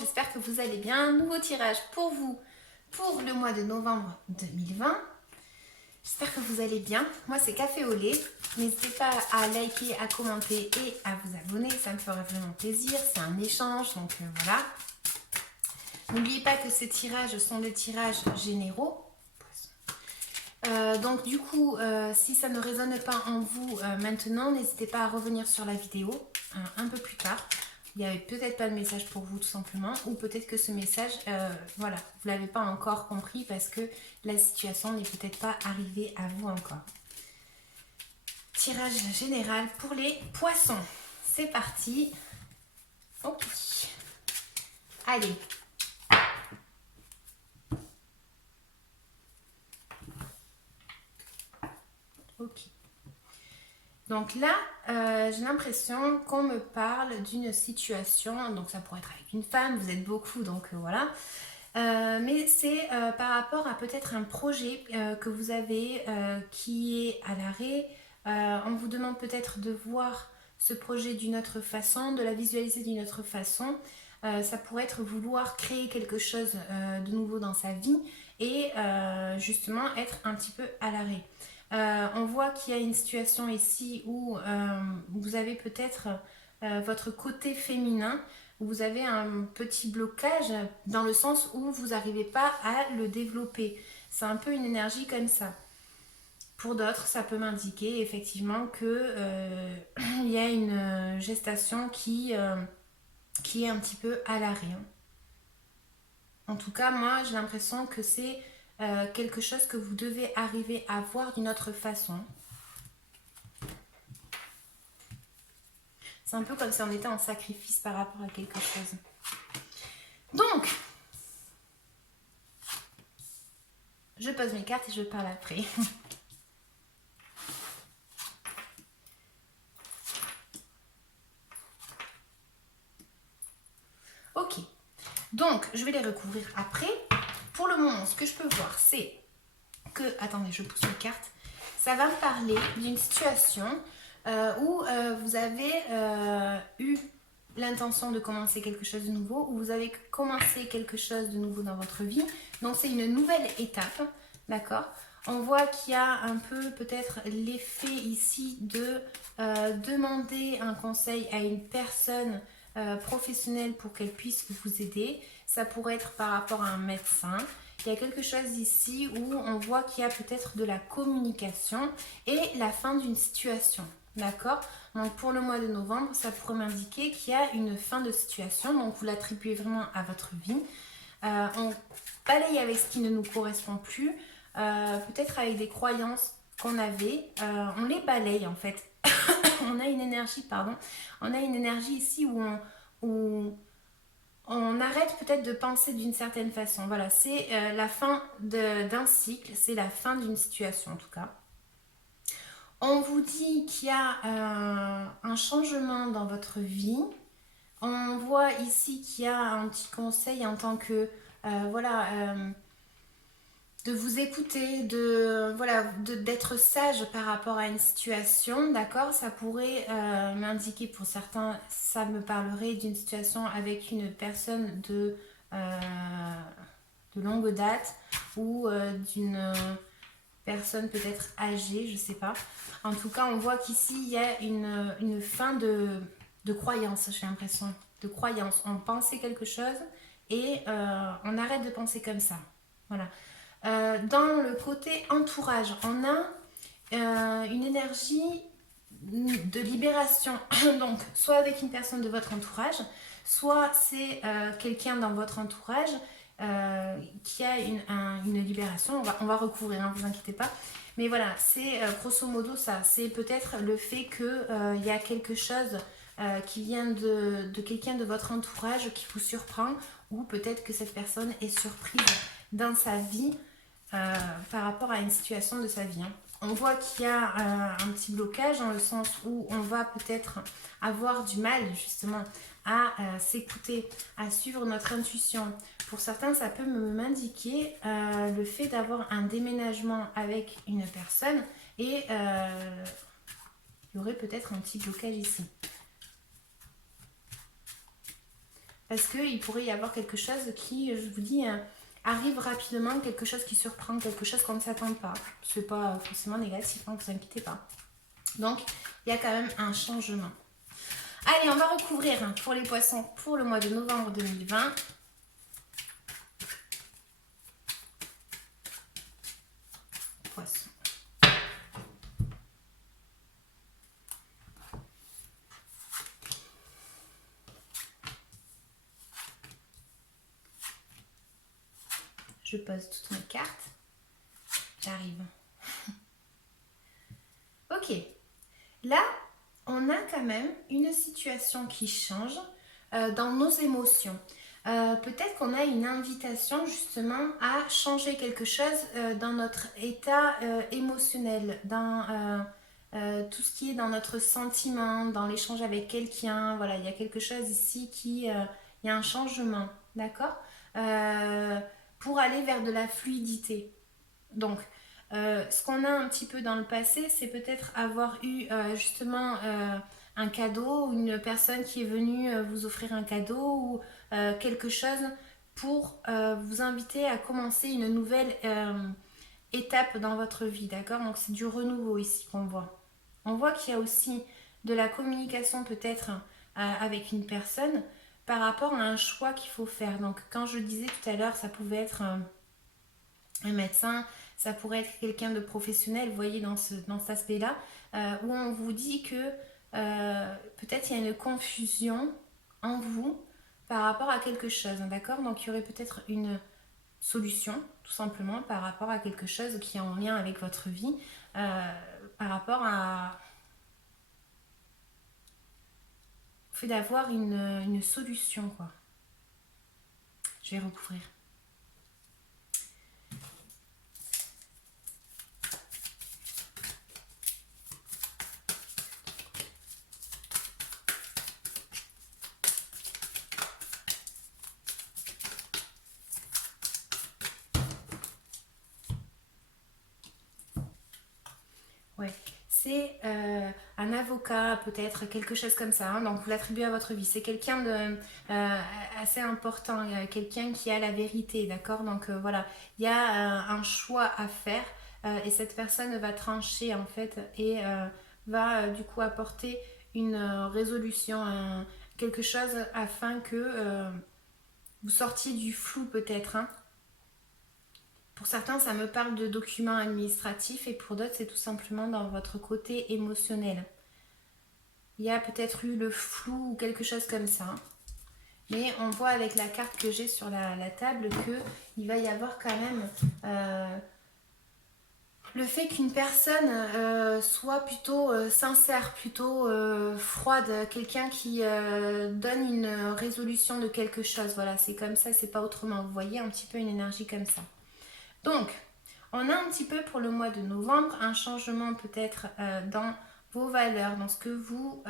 J'espère que vous allez bien. Nouveau tirage pour vous pour le mois de novembre 2020. J'espère que vous allez bien. Moi, c'est café au lait. N'hésitez pas à liker, à commenter et à vous abonner. Ça me ferait vraiment plaisir. C'est un échange, donc voilà. N'oubliez pas que ces tirages sont des tirages généraux. Donc du coup, si ça ne résonne pas en vous maintenant, n'hésitez pas à revenir sur la vidéo un peu plus tard. Il n'y avait peut-être pas de message pour vous tout simplement, ou peut-être que ce message, voilà, vous ne l'avez pas encore compris parce que la situation n'est peut-être pas arrivée à vous encore. Tirage général pour les poissons. C'est parti. Ok. Allez. Ok. Donc là, j'ai l'impression qu'on me parle d'une situation, donc ça pourrait être avec une femme, vous êtes beaucoup, donc voilà. Mais c'est par rapport à peut-être un projet que vous avez qui est à l'arrêt. On vous demande peut-être de voir ce projet d'une autre façon, de la visualiser d'une autre façon. Ça pourrait être vouloir créer quelque chose de nouveau dans sa vie et justement être un petit peu à l'arrêt. On voit qu'il y a une situation ici où vous avez peut-être votre côté féminin, où vous avez un petit blocage dans le sens où vous n'arrivez pas à le développer. C'est un peu une énergie comme ça. Pour d'autres, ça peut m'indiquer effectivement que il y a une gestation qui est un petit peu à l'arrêt. En tout cas, moi, j'ai l'impression que c'est quelque chose que vous devez arriver à voir d'une autre façon. C'est un peu comme si on était en sacrifice par rapport à quelque chose. Donc, je pose mes cartes et je parle après. Ok, donc je vais les recouvrir après. Pour le moment, ce que je peux voir, c'est que... Attendez, je pousse mes cartes. Ça va me parler d'une situation où vous avez eu l'intention de commencer quelque chose de nouveau, où vous avez commencé quelque chose de nouveau dans votre vie. Donc c'est une nouvelle étape, d'accord? On voit qu'il y a un peu peut-être l'effet ici de demander un conseil à une personne professionnelle pour qu'elle puisse vous aider. Ça pourrait être par rapport à un médecin. Il y a quelque chose ici où on voit qu'il y a peut-être de la communication et la fin d'une situation. D'accord? Donc pour le mois de novembre, ça pourrait m'indiquer qu'il y a une fin de situation. Donc vous l'attribuez vraiment à votre vie. On balaye avec ce qui ne nous correspond plus. Peut-être avec des croyances qu'on avait. On les balaye en fait. On a une énergie, pardon. On a une énergie ici où on arrête peut-être de penser d'une certaine façon. Voilà, c'est la fin d'un cycle. C'est la fin d'une situation en tout cas. On vous dit qu'il y a un changement dans votre vie. On voit ici qu'il y a un petit conseil en tant que, de vous écouter, d'être sage par rapport à une situation, d'accord? Ça pourrait m'indiquer, pour certains, ça me parlerait d'une situation avec une personne de longue date ou d'une... personne peut-être âgée, je sais pas. En tout cas, on voit qu'ici, il y a une fin de croyance, j'ai l'impression. De croyance. On pensait quelque chose et on arrête de penser comme ça. Voilà. Dans le côté entourage, on a une énergie de libération. Donc, soit avec une personne de votre entourage, soit c'est quelqu'un dans votre entourage qui a une libération. On va recouvrir, hein, vous inquiétez pas. Mais voilà, c'est grosso modo ça. C'est peut-être le fait qu'il y a quelque chose qui vient de quelqu'un de votre entourage qui vous surprend, ou peut-être que cette personne est surprise dans sa vie par rapport à une situation de sa vie. Hein. On voit qu'il y a un petit blocage dans le sens où on va peut-être avoir du mal justement à s'écouter, à suivre notre intuition. Pour certains, ça peut m'indiquer le fait d'avoir un déménagement avec une personne et il y aurait peut-être un petit blocage ici. Parce qu'il pourrait y avoir quelque chose qui, je vous dis, arrive rapidement, quelque chose qui surprend, quelque chose qu'on ne s'attend pas. Ce n'est pas forcément négatif, ne vous inquiétez pas. Donc, il y a quand même un changement. Allez, on va recouvrir pour les poissons pour le mois de novembre 2020. Poissons. Je pose toutes mes cartes. J'arrive. Ok. Là, on a quand même une situation qui change dans nos émotions. Peut-être qu'on a une invitation justement à changer quelque chose dans notre état émotionnel, dans tout ce qui est dans notre sentiment, dans l'échange avec quelqu'un. Voilà, il y a quelque chose ici il y a un changement, d'accord, pour aller vers de la fluidité. Donc, ce qu'on a un petit peu dans le passé, c'est peut-être avoir eu justement un cadeau, une personne qui est venue vous offrir un cadeau ou quelque chose pour vous inviter à commencer une nouvelle étape dans votre vie, d'accord? Donc c'est du renouveau ici qu'on voit. On voit qu'il y a aussi de la communication peut-être avec une personne par rapport à un choix qu'il faut faire. Donc quand je disais tout à l'heure, ça pouvait être un médecin, ça pourrait être quelqu'un de professionnel, vous voyez, dans cet aspect-là, où on vous dit que peut-être il y a une confusion en vous par rapport à quelque chose, d'accord? Donc il y aurait peut-être une solution, tout simplement, par rapport à quelque chose qui est en lien avec votre vie, par rapport à au fait d'avoir une solution, quoi. Je vais recouvrir. Ouais, c'est un avocat peut-être, quelque chose comme ça, hein, donc vous l'attribuez à votre vie. C'est quelqu'un de assez important, quelqu'un qui a la vérité, d'accord? Donc voilà, il y a un choix à faire et cette personne va trancher en fait et va du coup apporter une résolution, quelque chose afin que vous sortiez du flou peut-être, hein. Pour certains, ça me parle de documents administratifs et pour d'autres, c'est tout simplement dans votre côté émotionnel. Il y a peut-être eu le flou ou quelque chose comme ça. Mais on voit avec la carte que j'ai sur la table qu'il va y avoir quand même le fait qu'une personne soit plutôt sincère, plutôt froide, quelqu'un qui donne une résolution de quelque chose. Voilà, c'est comme ça, c'est pas autrement. Vous voyez un petit peu une énergie comme ça. Donc, on a un petit peu pour le mois de novembre un changement peut-être dans vos valeurs, dans ce que vous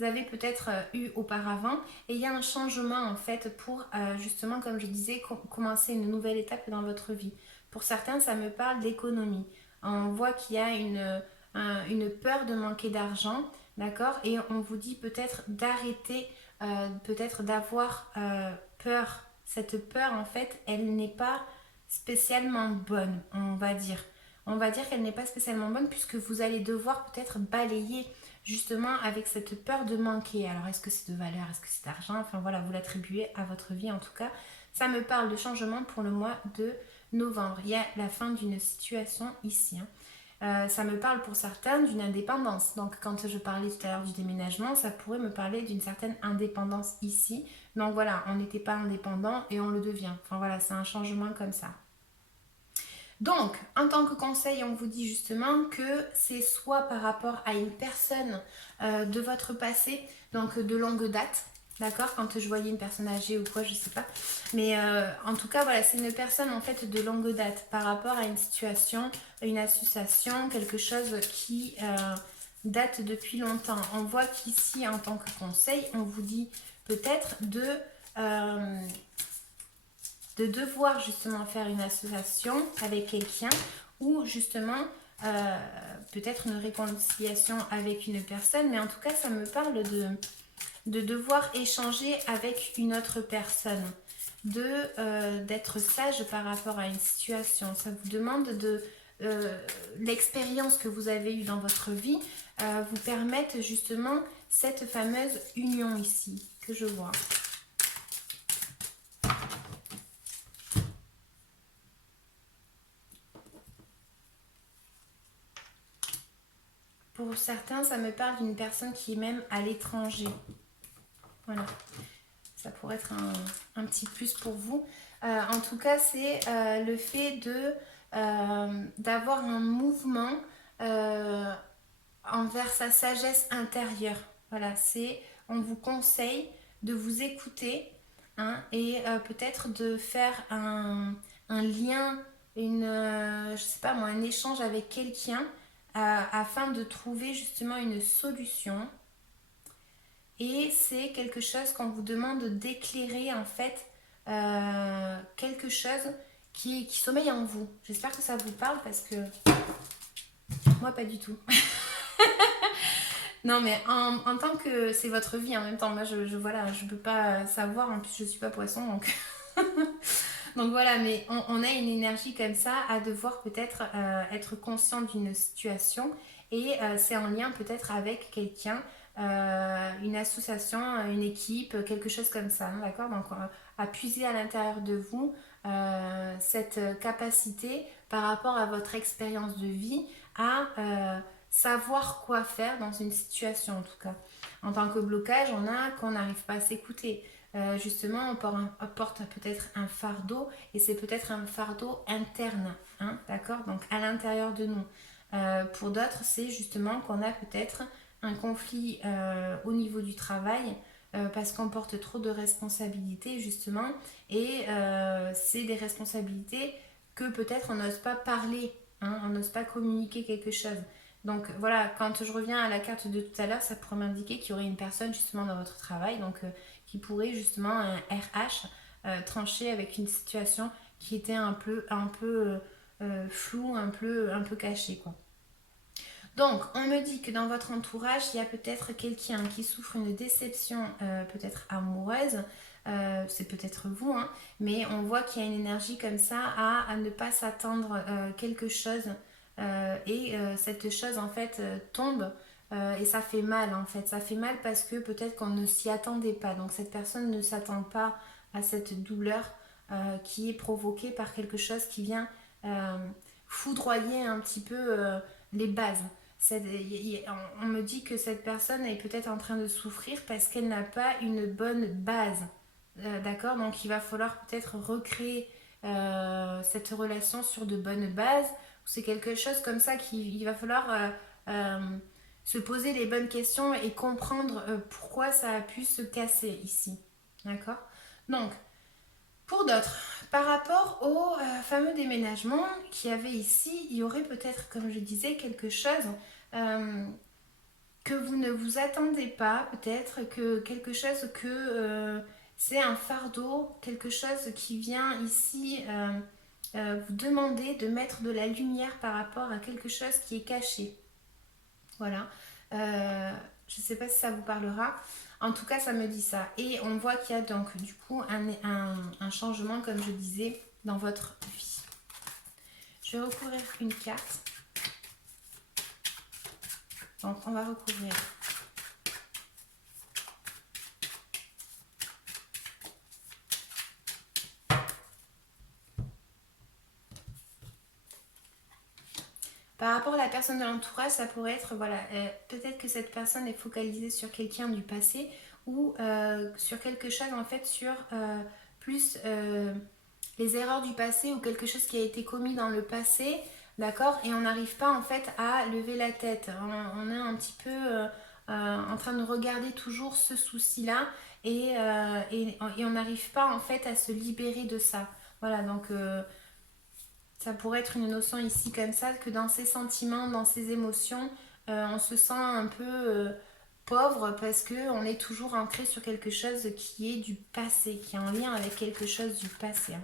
avez peut-être eu auparavant. Et il y a un changement en fait pour justement, comme je disais, commencer une nouvelle étape dans votre vie. Pour certains, ça me parle d'économie. On voit qu'il y a une peur de manquer d'argent, d'accord? Et on vous dit peut-être d'arrêter, peut-être d'avoir peur. Cette peur, en fait, elle n'est pas spécialement bonne, on va dire. On va dire qu'elle n'est pas spécialement bonne puisque vous allez devoir peut-être balayer justement avec cette peur de manquer. Alors est-ce que c'est de valeur, est-ce que c'est d'argent? Enfin voilà, vous l'attribuez à votre vie en tout cas. Ça me parle de changement pour le mois de novembre. Il y a la fin d'une situation ici, hein. Ça me parle pour certains d'une indépendance. Donc quand je parlais tout à l'heure du déménagement, ça pourrait me parler d'une certaine indépendance ici. Donc voilà, on n'était pas indépendant et on le devient. Enfin voilà, c'est un changement comme ça. Donc, en tant que conseil, on vous dit justement que c'est soit par rapport à une personne de votre passé, donc de longue date, d'accord? Quand je voyais une personne âgée ou quoi, je sais pas. Mais en tout cas, voilà, c'est une personne en fait de longue date par rapport à une situation, une association, quelque chose qui date depuis longtemps. On voit qu'ici, en tant que conseil, on vous dit peut-être de devoir justement faire une association avec quelqu'un ou justement peut-être une réconciliation avec une personne, mais en tout cas ça me parle de devoir échanger avec une autre personne, d'être sage par rapport à une situation. Ça vous demande de l'expérience que vous avez eue dans votre vie vous permettre justement cette fameuse union ici que je vois. Pour certains, ça me parle d'une personne qui est même à l'étranger. Voilà. Ça pourrait être un petit plus pour vous. En tout cas, c'est le fait d'avoir un mouvement envers sa sagesse intérieure. Voilà, on vous conseille de vous écouter hein, et peut-être de faire un lien, je sais pas moi, un échange avec quelqu'un afin de trouver justement une solution. Et c'est quelque chose qu'on vous demande d'éclairer en fait quelque chose qui sommeille en vous. J'espère que ça vous parle parce que moi pas du tout. Non mais en tant que c'est votre vie en même temps, moi voilà, je peux pas savoir, en plus je suis pas poisson donc donc voilà, mais on a une énergie comme ça à devoir peut-être être conscient d'une situation et c'est en lien peut-être avec quelqu'un, une association, une équipe, quelque chose comme ça, hein, d'accord. Donc à puiser à l'intérieur de vous cette capacité par rapport à votre expérience de vie à savoir quoi faire dans une situation en tout cas. En tant que blocage, on a qu'on n'arrive pas à s'écouter. Justement, on porte peut-être un fardeau et c'est peut-être un fardeau interne, hein, d'accord, donc à l'intérieur de nous. Pour d'autres, c'est justement qu'on a peut-être un conflit au niveau du travail parce qu'on porte trop de responsabilités justement et c'est des responsabilités que peut-être on n'ose pas parler, hein, on n'ose pas communiquer quelque chose. Donc voilà, quand je reviens à la carte de tout à l'heure, ça pourrait m'indiquer qu'il y aurait une personne justement dans votre travail, donc qui pourrait justement un RH trancher avec une situation qui était un peu floue, un peu cachée quoi. Donc, on me dit que dans votre entourage, il y a peut-être quelqu'un qui souffre une déception, peut-être amoureuse. C'est peut-être vous, hein, mais on voit qu'il y a une énergie comme ça à ne pas s'attendre quelque chose. Et cette chose, en fait, tombe. Et ça fait mal, en fait. Ça fait mal parce que peut-être qu'on ne s'y attendait pas. Donc, cette personne ne s'attend pas à cette douleur qui est provoquée par quelque chose qui vient foudroyer un petit peu les bases. On me dit que cette personne est peut-être en train de souffrir parce qu'elle n'a pas une bonne base. D'accord. Donc il va falloir peut-être recréer cette relation sur de bonnes bases. C'est quelque chose comme ça qu'il va falloir euh, se poser les bonnes questions et comprendre pourquoi ça a pu se casser ici. D'accord. Donc, pour d'autres, par rapport au fameux déménagement qu'il y avait ici, il y aurait peut-être, comme je disais, quelque chose euh, que vous ne vous attendez pas, peut-être que quelque chose que c'est un fardeau, quelque chose qui vient ici vous demander de mettre de la lumière par rapport à quelque chose qui est caché. Voilà. Je ne sais pas si ça vous parlera. En tout cas, ça me dit ça. Et on voit qu'il y a donc du coup un changement, comme je disais, dans votre vie. Je vais recouvrir une carte. Donc, on va recouvrir. Par rapport à la personne de l'entourage, ça pourrait être, voilà, peut-être que cette personne est focalisée sur quelqu'un du passé ou sur quelque chose, en fait, sur plus les erreurs du passé ou quelque chose qui a été commis dans le passé, d'accord. Et on n'arrive pas, en fait, à lever la tête. On est un petit peu en train de regarder toujours ce souci-là et on n'arrive pas, en fait, à se libérer de ça. Voilà, donc ça pourrait être une notion ici comme ça, que dans ses sentiments, dans ses émotions, on se sent un peu pauvre parce qu'on est toujours ancré sur quelque chose qui est du passé, qui est en lien avec quelque chose du passé. Hein.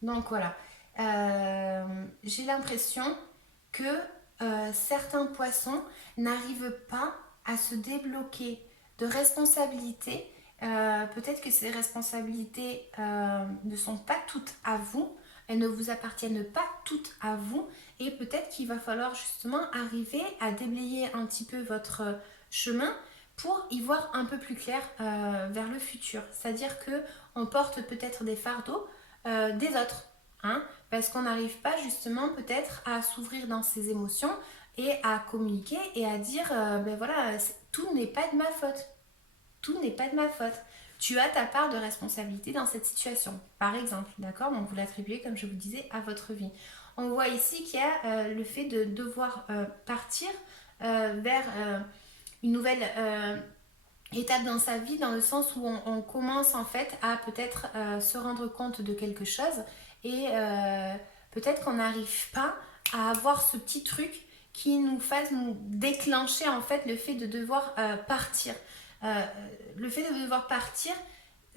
Donc voilà, j'ai l'impression que certains poissons n'arrivent pas à se débloquer de responsabilités. Peut-être que ces responsabilités ne sont pas toutes à vous, elles ne vous appartiennent pas toutes à vous, et peut-être qu'il va falloir justement arriver à déblayer un petit peu votre chemin pour y voir un peu plus clair vers le futur. C'est-à-dire que on porte peut-être des fardeaux des autres, hein, parce qu'on n'arrive pas justement peut-être à s'ouvrir dans ses émotions et à communiquer et à dire ben voilà, tout n'est pas de ma faute. Tout n'est pas de ma faute. Tu as ta part de responsabilité dans cette situation, par exemple, d'accord? Donc vous l'attribuez, comme je vous disais, à votre vie. On voit ici qu'il y a le fait de devoir partir vers une nouvelle étape dans sa vie, dans le sens où on commence en fait à peut-être se rendre compte de quelque chose et peut-être qu'on n'arrive pas à avoir ce petit truc qui nous fasse nous déclencher en fait le fait de devoir partir. Le fait de devoir partir,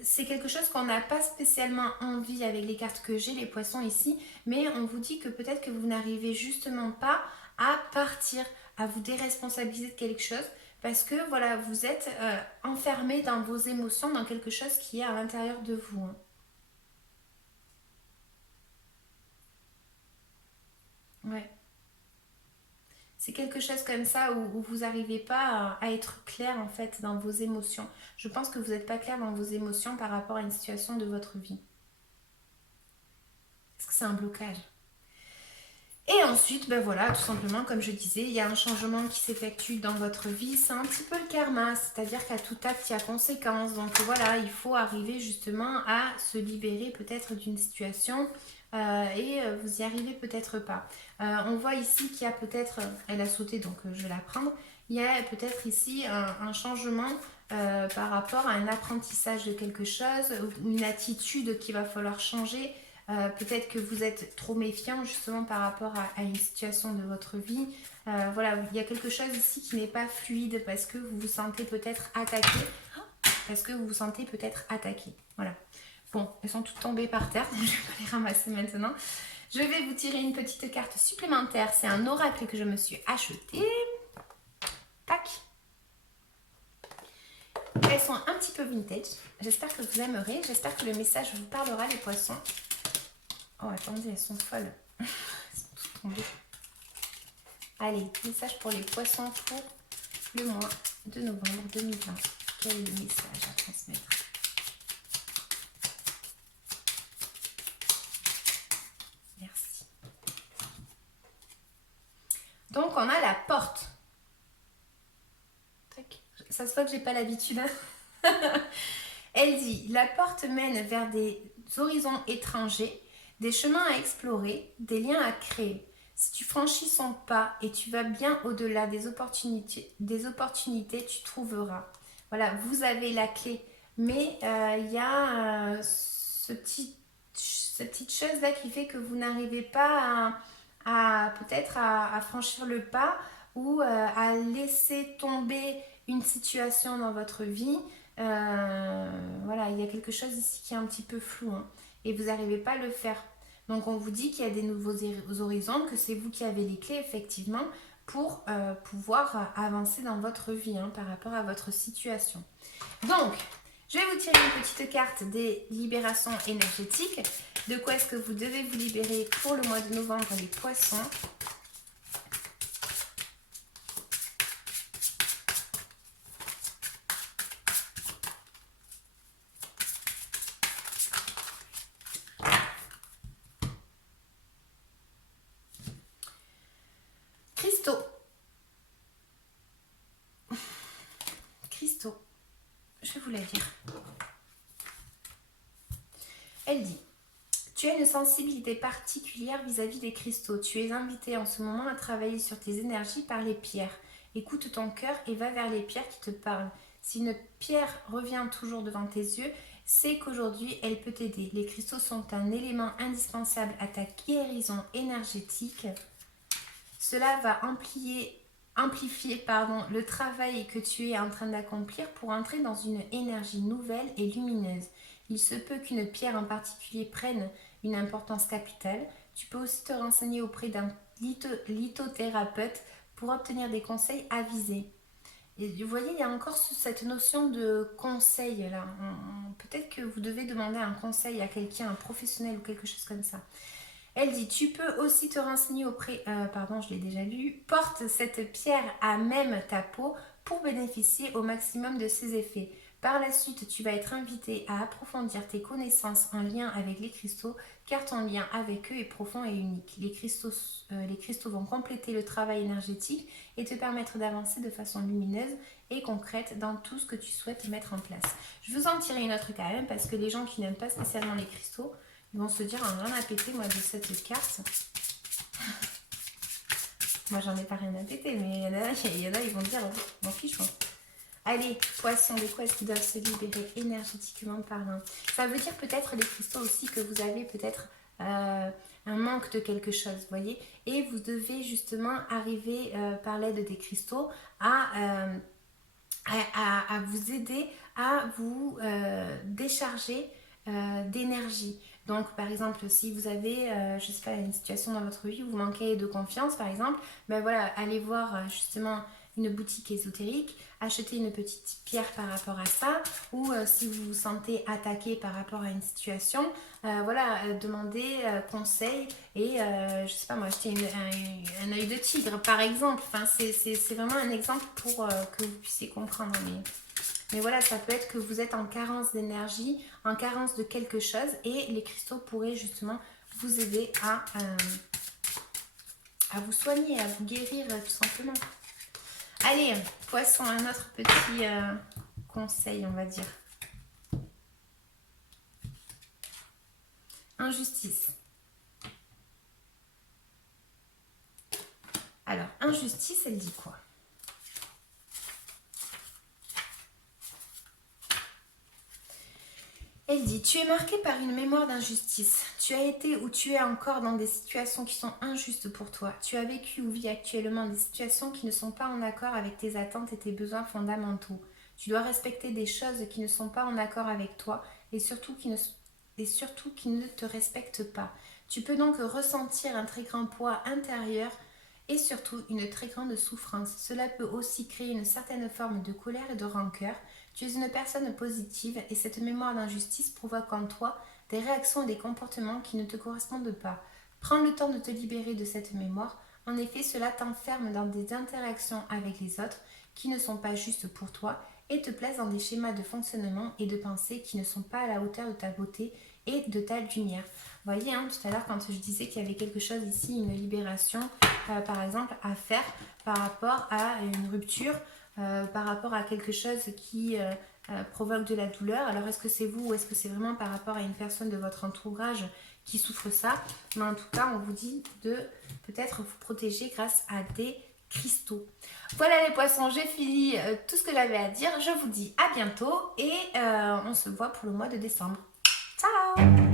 c'est quelque chose qu'on n'a pas spécialement envie avec les cartes que j'ai, les poissons ici, mais on vous dit que peut-être que vous n'arrivez justement pas à partir, à vous déresponsabiliser de quelque chose, parce que voilà, vous êtes enfermé dans vos émotions, dans quelque chose qui est à l'intérieur de vous. Hein. Ouais. C'est quelque chose comme ça où vous n'arrivez pas à être clair en fait dans vos émotions. Je pense que vous n'êtes pas clair dans vos émotions par rapport à une situation de votre vie. Est-ce que c'est un blocage? Et ensuite, ben voilà, tout simplement, comme je disais, il y a un changement qui s'effectue dans votre vie. C'est un petit peu le karma, c'est-à-dire qu'à tout acte, il y a conséquence. Donc voilà, il faut arriver justement à se libérer peut-être d'une situation et vous y arrivez peut-être pas. On voit ici qu'il y a peut-être, elle a sauté, donc je vais la prendre. Il y a peut-être ici un changement par rapport à un apprentissage de quelque chose, une attitude qu'il va falloir changer. Peut-être que vous êtes trop méfiant justement par rapport à une situation de votre vie. Voilà, il y a quelque chose ici qui n'est pas fluide parce que vous vous sentez peut-être attaqué. Parce que vous vous sentez peut-être attaqué. Voilà. Bon, elles sont toutes tombées par terre, donc je vais pas les ramasser maintenant. Je vais vous tirer une petite carte supplémentaire. C'est un oracle que je me suis acheté. Tac. Elles sont un petit peu vintage. J'espère que vous aimerez. J'espère que le message vous parlera, les poissons. Oh, attendez, elles sont folles. Elles sont toutes tombées. Allez, message pour les poissons pour le mois de novembre 2020. Quel est le message à transmettre? Merci. Donc, on a la porte. Ça se voit que j'ai pas l'habitude. Elle dit, la porte mène vers des horizons étrangers, des chemins à explorer, des liens à créer. Si tu franchis son pas et tu vas bien au-delà des opportunités, tu trouveras. Voilà, vous avez la clé. Mais il y a cette petite chose-là qui fait que vous n'arrivez pas peut-être à franchir le pas ou à laisser tomber une situation dans votre vie. Voilà, il y a quelque chose ici qui est un petit peu flou hein, et vous n'arrivez pas à le faire. Donc on vous dit qu'il y a des nouveaux horizons, que c'est vous qui avez les clés effectivement pour pouvoir avancer dans votre vie hein, par rapport à votre situation. Donc, je vais vous tirer une petite carte des libérations énergétiques. De quoi est-ce que vous devez vous libérer pour le mois de novembre, les poissons? Cristaux, je vais vous la dire. Elle dit, tu as une sensibilité particulière vis-à-vis des cristaux. Tu es invité en ce moment à travailler sur tes énergies par les pierres. Écoute ton cœur et va vers les pierres qui te parlent. Si une pierre revient toujours devant tes yeux, c'est qu'aujourd'hui, elle peut t'aider. Les cristaux sont un élément indispensable à ta guérison énergétique. Cela va amplifier le travail que tu es en train d'accomplir pour entrer dans une énergie nouvelle et lumineuse. Il se peut qu'une pierre en particulier prenne une importance capitale. Tu peux aussi te renseigner auprès d'un lithothérapeute pour obtenir des conseils avisés. Et vous voyez, il y a encore cette notion de conseil là. Peut-être que vous devez demander un conseil à quelqu'un, un professionnel ou quelque chose comme ça. Elle dit, tu peux aussi te renseigner auprès, pardon, je l'ai déjà lu, porte cette pierre à même ta peau pour bénéficier au maximum de ses effets. Par la suite, tu vas être invité à approfondir tes connaissances en lien avec les cristaux, car ton lien avec eux est profond et unique. Les cristaux vont compléter le travail énergétique et te permettre d'avancer de façon lumineuse et concrète dans tout ce que tu souhaites mettre en place. Je vais vous en tirer une autre quand même, parce que les gens qui n'aiment pas spécialement les cristaux, ils vont se dire, rien à péter, moi, de cette carte. Moi, j'en ai pas rien à péter, mais il y en a, ils vont dire, m'en fiche, moi. Allez, poisson, de quoi est-ce qu'ils doivent se libérer énergétiquement parlant? Ça veut dire peut-être les cristaux aussi que vous avez peut-être un manque de quelque chose, vous voyez? Et vous devez justement arriver, par l'aide des cristaux, à vous aider à vous décharger d'énergie. Donc, par exemple, si vous avez, je sais pas, une situation dans votre vie où vous manquez de confiance, par exemple, ben voilà, allez voir justement une boutique ésotérique, acheter une petite pierre par rapport à ça, ou si vous vous sentez attaqué par rapport à une situation, voilà, demandez conseil et je sais pas moi, acheter un œil de tigre par exemple. Enfin, c'est vraiment un exemple pour que vous puissiez comprendre. Mais voilà, ça peut être que vous êtes en carence d'énergie, en carence de quelque chose et les cristaux pourraient justement vous aider à vous soigner, à vous guérir tout simplement. Allez, poisson, un autre petit conseil, on va dire. Injustice. Alors, injustice, elle dit quoi ? Elle dit, tu es marqué par une mémoire d'injustice. Tu as été ou tu es encore dans des situations qui sont injustes pour toi. Tu as vécu ou vis actuellement des situations qui ne sont pas en accord avec tes attentes et tes besoins fondamentaux. Tu dois respecter des choses qui ne sont pas en accord avec toi et surtout qui ne te respectent pas. Tu peux donc ressentir un très grand poids intérieur et surtout une très grande souffrance. Cela peut aussi créer une certaine forme de colère et de rancœur. Tu es une personne positive et cette mémoire d'injustice provoque en toi des réactions et des comportements qui ne te correspondent pas. Prends le temps de te libérer de cette mémoire. En effet, cela t'enferme dans des interactions avec les autres qui ne sont pas justes pour toi et te place dans des schémas de fonctionnement et de pensée qui ne sont pas à la hauteur de ta beauté et de ta lumière. Vous voyez, tout à l'heure, quand je disais qu'il y avait quelque chose ici, une libération, par exemple, à faire par rapport à une rupture, par rapport à quelque chose qui provoque de la douleur. Alors, est-ce que c'est vous ou est-ce que c'est vraiment par rapport à une personne de votre entourage qui souffre ça? Mais en tout cas, on vous dit de peut-être vous protéger grâce à des cristaux. Voilà les poissons, j'ai fini tout ce que j'avais à dire. Je vous dis à bientôt et on se voit pour le mois de décembre. Ciao!